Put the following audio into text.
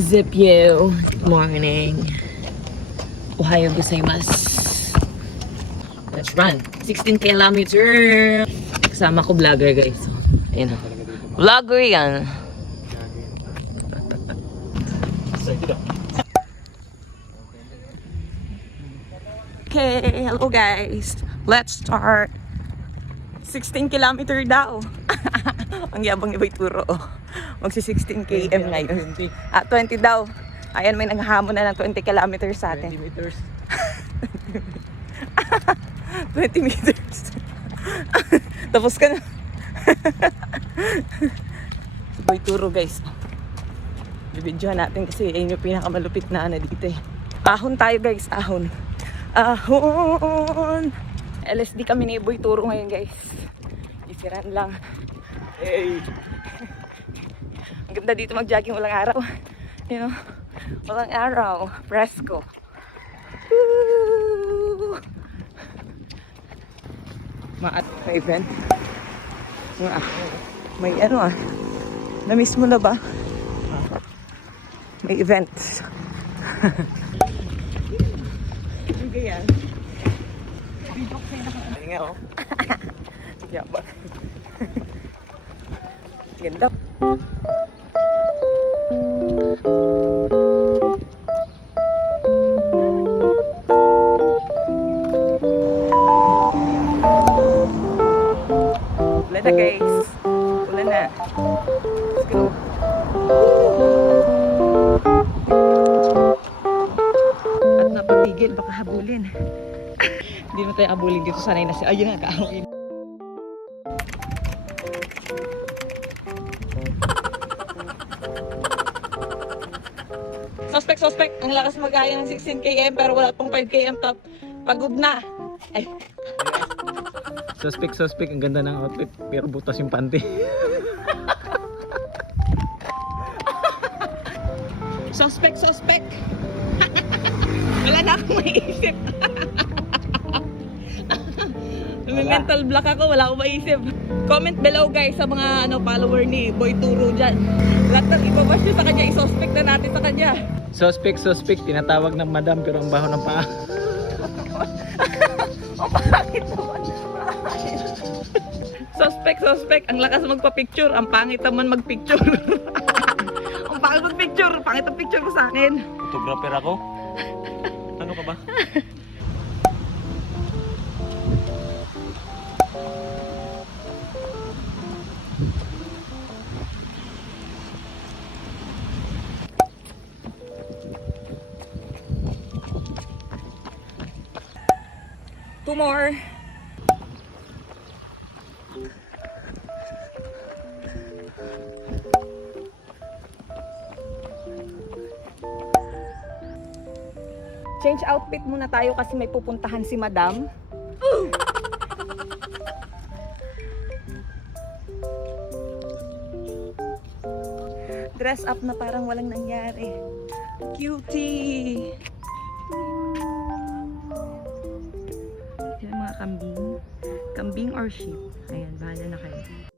Zip you. Morning. Ohayo gozaimasu. Let's run. 16 kilometer. Kasama ko vlogger guys. So, ayun. Vlogger yan. Okay, hello guys. Let's start. 16 kilometer daw. Ang yabang ni Boyturo. Magsi 16 km ngayon. 20 daw. Ayan, may naghahamon na ng 20 kilometers sa atin. 20 meters. 20 meters. Tapos ka na. Boyturo guys. Bibidyohan natin kasi ayun yung pinakamalupit na dito eh. Ahon tayo guys, ahon. Ahon. LSD kami ni Boyturo ngayon guys. Isiran lang. Hey. Ang ganda dito mag-jogging walang araw. You know, walang araw. Fresco. Woo! May event. May ano na-miss mo na ba? May event. Hindi yan. Nga oh. Yabak. Ganda. Ulan na guys. Ulan na. Let's go. At napatigil, baka habulin. Hindi mo tayo abulin dito. Sanay na siya. Ayun nga, kaawin. Suspect. Ang lakas mag-aya ng 16 km pero wala pong 5 km top. Pagod na. Ay. Suspect. Ang ganda ng outfit. Pero butas yung panty. Suspect. Wala na akong maiisip. May mental block ako, wala akong maisip. Comment below guys sa mga follower ni Boyturo dyan. Lahat ng ibabash nyo sa kanya, i-suspect na natin sa kanya. Suspect. Tinatawag ng madam pero ang baho ng paa. Bakit naman? Suspect. Ang lakas magpa-picture. Ang pangit naman mag-picture. Ang pangit mag-picture. Pangit ang picture ko sa akin. Photographer ako? Ano ka ba? Two more. Change outfit muna tayo kasi may pupuntahan si Madam. Dress up na parang walang nangyari. Cutie! Yan mga kambing. Kambing or sheep. Ayan, bahala na kayo.